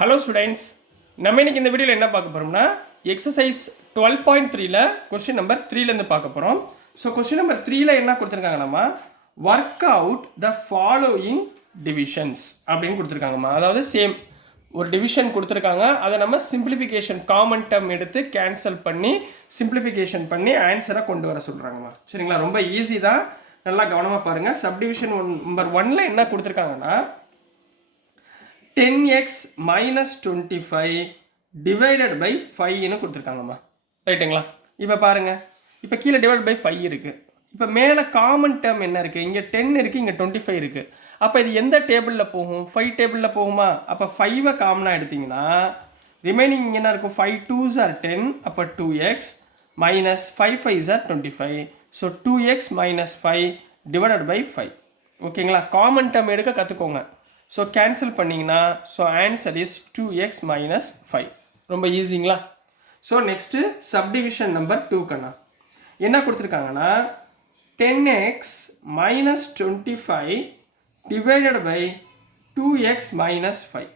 Hello students, நம்ம இன்னைக்கு இந்த வீடியோவில் என்ன பார்க்க போகிறோம்னா எக்ஸசைஸ் 12.3ல கொஸ்டின் நம்பர் 3லேருந்து பார்க்க போகிறோம். ஸோ கொஸ்டின் நம்பர் 3ல என்ன கொடுத்துருக்காங்கன்னாமா, work out the following divisions அப்படின்னு கொடுத்துருக்காங்கம்மா. அதாவது சேம் ஒரு டிவிஷன் கொடுத்துருக்காங்க, அதை நம்ம சிம்பிளிஃபிகேஷன் காமன் டேர்ம் எடுத்து கேன்சல் பண்ணி சிம்பிளிஃபிகேஷன் பண்ணி ஆன்சரை கொண்டு வர சொல்கிறாங்கம்மா. சரிங்களா, ரொம்ப ஈஸி தான், நல்லா கவனமாக பாருங்கள். சப்டிவிஷன் நம்பர் 1ல் என்ன கொடுத்துருக்காங்கன்னா 10x minus 25 divided by 5ன்னு கொடுத்துருக்காங்கம்மா. ரைட்டுங்களா, இப்போ பாருங்கள், இப்போ கீழே டிவைட் பை 5 இருக்குது. இப்போ மேலே காமன் டேர்ம் என்ன இருக்குது? இங்கே 10 இருக்குது, இங்கே 25 இருக்குது. அப்போ இது எந்த டேபிளில் போகும்? 5 டேபிளில் போகுமா? அப்போ 5 காமனாக எடுத்திங்கன்னா ரிமைனிங் இங்கே என்ன இருக்கும்? 5 2s are 10, அப்போ 2x minus 5 5s are 25. So 2x minus 5 divided by 5. ஓகேங்களா, காமன் டேர்ம் எடுக்க கற்றுக்கோங்க. ஸோ கேன்சல் பண்ணிங்கன்னா so answer is 2x minus 5. ரொம்ப ஈஸிங்களா. ஸோ நெக்ஸ்ட்டு சப்டிவிஷன் நம்பர் 2 கண்ணா என்ன கொடுத்துருக்காங்கன்னா 10x minus 25 divided by 2x minus 5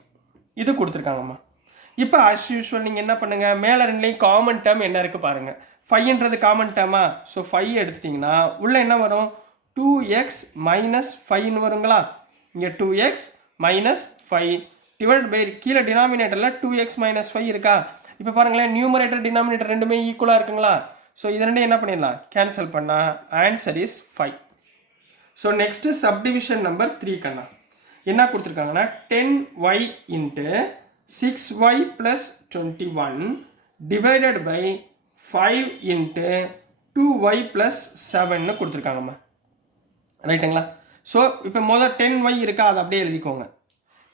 இது கொடுத்துருக்காங்கம்மா. இப்போ ஆஸ் யூஸ்வல் நீங்கள் என்ன பண்ணுங்கள், மேலே ரெண்டுலேயும் காமன் டேர்ம் என்ன இருக்குது பாருங்கள். 5ன்றது காமன் டேர்மா? ஸோ 5 எடுத்துட்டிங்கன்னா உள்ளே என்ன வரும்? 2x minus 5ன்னு வருங்களா. இங்கே 2x minus 5 டிவைட் பை கீழே டினாமினேட்டரில் 2x minus 5 இருக்கா. இப்போ பாருங்களேன், நியூமரேட்டர் டினாமினேட்டர் ரெண்டுமே ஈக்குவலாக இருக்குங்களா. ஸோ இது ரெண்டும் என்ன பண்ணிடலாம்? கேன்சல் பண்ணால் answer is 5. So next subdivision number 3 கண்ணா என்ன கொடுத்துருக்காங்கன்னா 10y into 6y plus 21 divided by 5 into 2y plus 7ன்னு கொடுத்துருக்காங்கம்மா. ரைட்டுங்களா. ஸோ இப்போ முதல் 10y இருக்கா, அதை அப்படியே எழுதிக்கோங்க.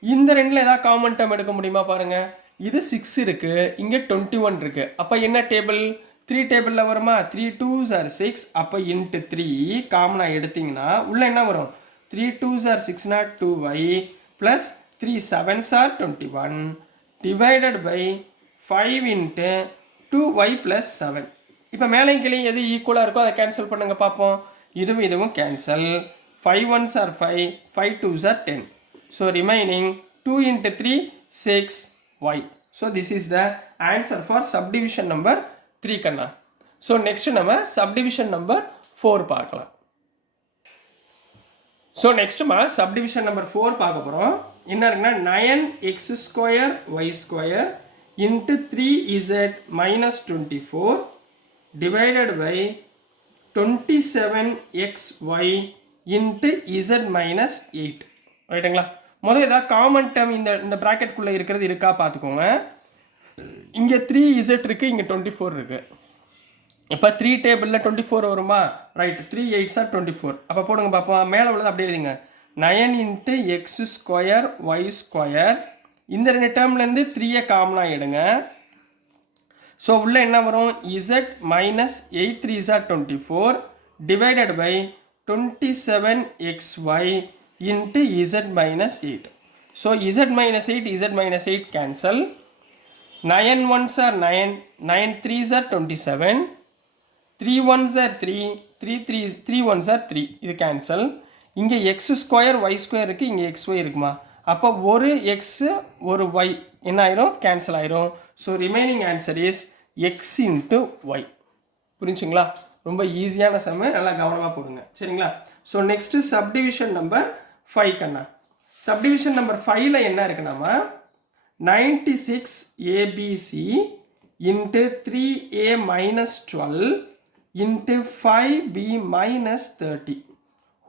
இந்த ரெண்டில் ஏதாவது காமன் டேர்ம் எடுக்க முடியுமா பாருங்கள். இது 6 இருக்குது, இங்கே 21 இருக்குது. அப்போ என்ன டேபிள்? 3 டேபிளில் வருமா? 3 2s are 6, அப்போ இன்ட்டு 3 காமனாக எடுத்திங்கன்னா உள்ளே என்ன வரும்? 3 2s are 6னா 2y plus 3 7s are 21 divided by 5 into 2y plus 7. இப்போ மேலே கீழே எது ஈக்குவலாக இருக்கோ அதை கேன்சல் பண்ணுங்க பார்ப்போம். இதுவும் cancel. 5 1s are 5, 5 2s are 10. So remaining 2 into 3 6y. So this is the answer for subdivision number 3 கண்ணா. So next நம்ம subdivision number 4 பார்க்கலாம். So next subdivision number 4 பார்க்க போகிறோம். என்ன இருக்குன்னா 9x square y square into 3z minus 24 divided by 27xy into z minus 8. ரைட்டுங்களா. முதல் ஏதாவது காமன் டேர்ம் இந்த ப்ராக்கெட்குள்ளே இருக்கிறது இருக்கா பார்த்துக்கோங்க. இங்கே 3z இருக்குது, இங்கே 24 இருக்குது. இப்போ 3 டேபிளில் 24 வருமா? Right, 3 8s are 24. அப்போ போடுங்க பார்ப்போம். மேலே உள்ளது அப்படியே எழுதிங்க. 9 into x square y square. இந்த ரெண்டு டேர்ம்லேருந்து 3 காமனாக எடுங்க. ஸோ உள்ளே என்ன வரும்? z minus 8 3s are 24 divided by 27xy into z minus 8. So z minus 8 z minus 8 cancel. 9 1s are 9, 9 3s are 27, 3 1s are 3, 3 1s are 3. இது cancel. இங்கே x square y square இருக்குது, இங்கே xy இருக்குமா. அப்போ ஒரு x ஒரு y என்ன ஆயிரும்? கேன்சல் ஆயிரும். So remaining answer is x into y. புரிஞ்சுங்களா? ரொம்ப ஈஸியான சம்மு, நல்லா கவனமாக போடுங்க. சரிங்களா. ஸோ நெக்ஸ்ட்டு சப்டிவிஷன் நம்பர் 5 கண்ணா. சப்டிவிஷன் நம்பர் 5ல் என்ன இருக்குன்னாமா 96 ABC into 3A minus 12 into 5B minus 30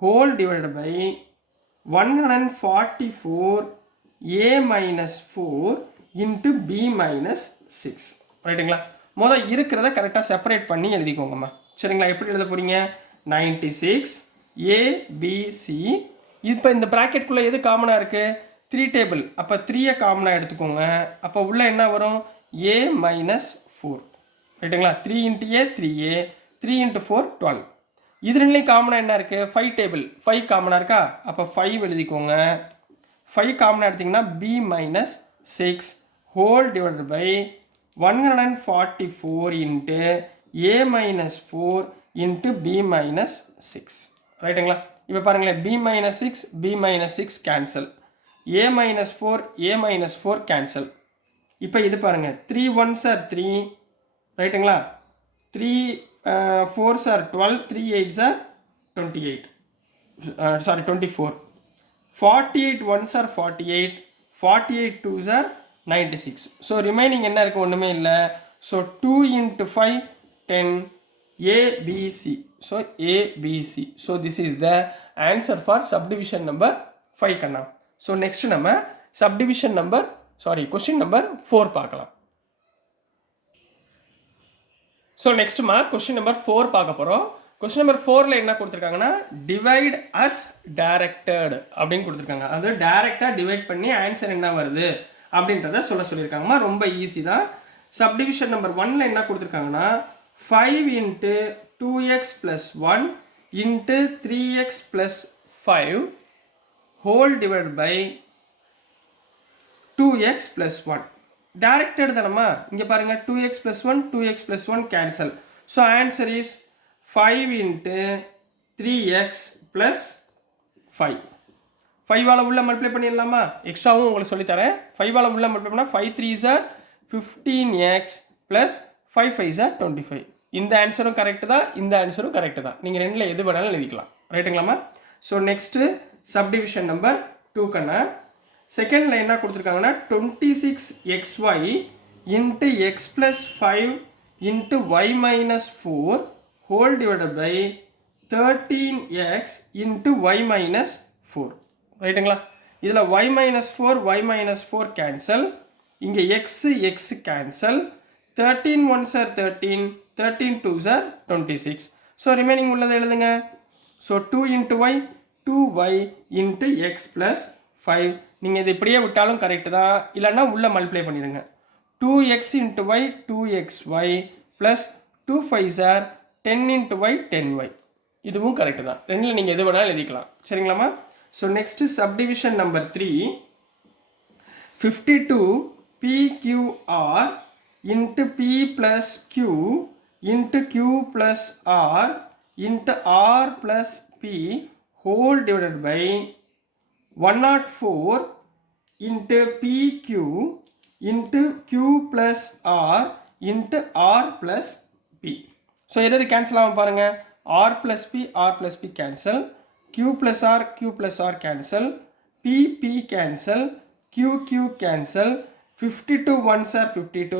whole divided by 144 A minus 4 into B minus 6. ரைட்டுங்களா. முதல் இருக்கிறத கரெக்டாக செப்பரேட் பண்ணி எழுதிக்கோங்கம்மா. சரிங்களா. எப்படி எழுத போகிறீங்க? 96 ABC. இப்போ இந்த ப்ராக்கெட்குள்ளே எது காமனாக இருக்குது? 3 டேபிள். அப்போ 3 காமனாக எடுத்துக்கோங்க. அப்போ உள்ளே என்ன வரும்? A minus 4. ரைட்டுங்களா. 3 into A 3A, 3 into 4 12. இது ரெண்டுலேயும் காமனாக என்ன இருக்குது? 5 டேபிள். 5 காமனாக இருக்கா? அப்போ 5 எழுதிக்கோங்க. 5 காமனாக எடுத்திங்கன்னா B minus 6 whole divided by 144 into A minus 4 into B minus 6. ரைட்டுங்களா. இப்போ பாருங்களேன், B minus 6 B minus 6 cancel. a minus 4 cancel. இப்போ இது பாருங்கள், 3 1s are 3, ரைட்டுங்களா? 3 4s are 12, 3 8s are 28, 24. 48 1s are 48, 48 2s are 96. So remaining என்ன இருக்குது? ஒன்றுமே இல்லை. So 2 into 5 10, ABC. So ABC. So this is the answer for subdivision number 5 கண்ணா. So next நம்ம சப்டிவிஷன் நம்பர் கொஸ்டின் நம்பர் 4 பார்க்கலாம். So நெக்ஸ்ட்டுமா question number 4 பார்க்க போகிறோம். Question number 4ல் என்ன கொடுத்துருக்காங்கன்னா, டிவைட் அஸ் டைரக்டட் அப்படின்னு கொடுத்துருக்காங்க. அதாவது டைரெக்டாக டிவைட் பண்ணி ஆன்சர் என்ன வருது அப்படின்றத சொல்லியிருக்காங்கம்மா. ரொம்ப ஈஸி தான். சப்டிவிஷன் நம்பர் 1ல் என்ன கொடுத்துருக்காங்கன்னா, 5 into 2x plus 1 into 3x plus 5 whole divided by 2x plus 1. Directed தானம்மா. இங்கே பாருங்கள், 2x plus 1 2x plus 1 cancel. So answer is 5 into 3x plus 5. 5ஆல் உள்ள மல்டிப்ளை பண்ணிடலாமா? எக்ஸ்ட்ராவும் உங்களுக்கு சொல்லித்தரேன். 5ஆல் உள்ள மல்டிப்ளை பண்ணால் 5 3s are 15x plus 5 5s are 25. இந்த ஆன்சரும் கரெக்டு தான், இந்த ஆன்சரும் கரெக்டு தான். நீங்கள் ரெண்டில் எது வேணாலும் எழுதிக்கலாம், ரைட்டுங்களாம்மா? ஸோ நெக்ஸ்ட்டு சப்டிவிஷன் நம்பர் 2 கண்ணா. செகண்டில் என்ன கொடுத்துருக்காங்கன்னா, 26xy into x plus 5 into y minus 4 whole divided by 13x into y minus 4, ரைட்டுங்களா? இதில் y minus 4 கேன்சல். இங்கே x cancel. 13 1s are 13, 13 2s are 26. So remaining உள்ளதை எழுதுங்க. So 2 into y 2y into x plus 5. நீங்கள் இது இப்படியே விட்டாலும் correct தான், இல்லைன்னா உள்ளே மல்டிப்ளை பண்ணிடுங்க. 2x into y 2xy plus 2 5s are 10 into y 10y. இதுவும் கரெக்டு தான். ரெண்டில் நீங்கள் எது வேணாலும் எழுதிக்கலாம், சரிங்களாம்மா? So next subdivision number 3, 52 PQR into P plus Q into Q plus R into R plus P whole divided by 104 into PQ into Q plus R into R plus P. So எதாவது cancel ஆகும் பாருங்கள். R plus P cancel, Q plus R cancel, P cancel, Q cancel. 52 1s are 52,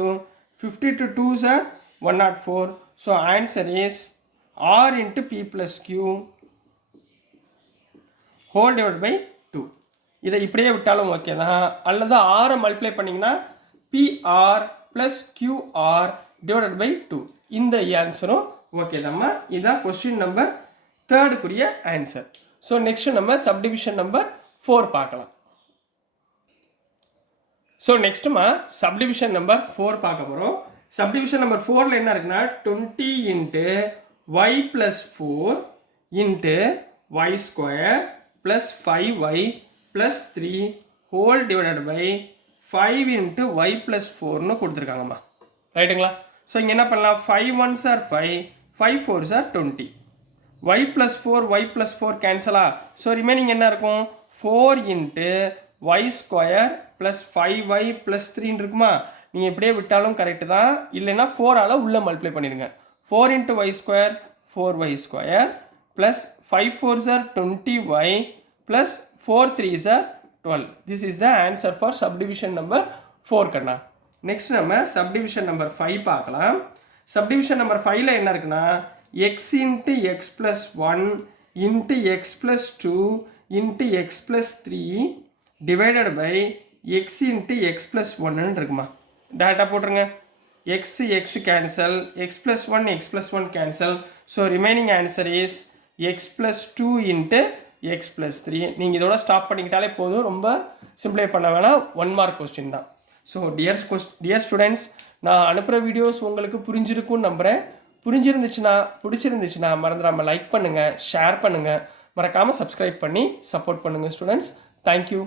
52 2s are 104. So answer is R into P plus Q whole divided by 2. இதை இப்படியே விட்டாலும் okay தான், அல்லது ஆரை multiply பண்ணிங்கன்னா PR plus QR divided by 2. இந்த ஆன்சரும் okay தான்மா. இதுதான் கொஸ்டின் நம்பர் 3க்குரிய ஆன்சர். ஸோ நெக்ஸ்ட் நம்ம சப்டிவிஷன் நம்பர் 4 பார்க்கலாம். ஸோ நெக்ஸ்ட்டுமா சப்டிவிஷன் நம்பர் 4 பார்க்க போகிறோம். சப்டிவிஷன் நம்பர் 4ல் என்ன இருக்குன்னா, 20 into y plus 4 into y square plus 5y plus 3 whole divided by 5 into y plus 4ன்னு கொடுத்துருக்காங்கம்மா, ரைட்டுங்களா? ஸோ இங்கே என்ன பண்ணலாம், 5 1s are 5, 5 4s are 20. y plus 4 கேன்சலா? So remaining என்ன இருக்கும், 4 into y square plus 5y plus 3 இருக்குமா? நீங்கள் இப்படியே விட்டாலும் கரெக்டு தான், இல்லைன்னா 4ஆல் உள்ளே மல்டிப்ளை பண்ணிடுங்க. 4 into y square 4y square plus 5 4s are 20y plus 4 3s are 12. This is the answer for subdivision number 4 கண்ணா. நெக்ஸ்ட் நம்ம சப்டிவிஷன் நம்பர் 5 பார்க்கலாம். சப்டிவிஷன் நம்பர் 5ல் என்ன இருக்குன்னா, x into x plus 1 into x plus 2 into x plus 3 divided by x into x plus 1 இருக்குமா. Data போட்டுருங்க. x cancel, x plus 1 cancel. So remaining answer is x plus 2 into x plus 3. நீங்கள் இதோட stop பண்ணிக்கிட்டாலே போதும், ரொம்ப சிம்பிளை பண்ண வேணாம், 1 mark question தான். ஸோ டியர் ஸ்டூடெண்ட்ஸ், நான் அனுப்புகிற வீடியோஸ் உங்களுக்கு புரிஞ்சிருக்கும்னு நம்புகிறேன். பிடிச்சிருந்துச்சுன்னா மறந்துடாமல் லைக் பண்ணுங்கள், ஷேர் பண்ணுங்கள், மறக்காமல் சப்ஸ்கிரைப் பண்ணி சப்போர்ட் பண்ணுங்கள் ஸ்டூடெண்ட்ஸ். தேங்க்யூ.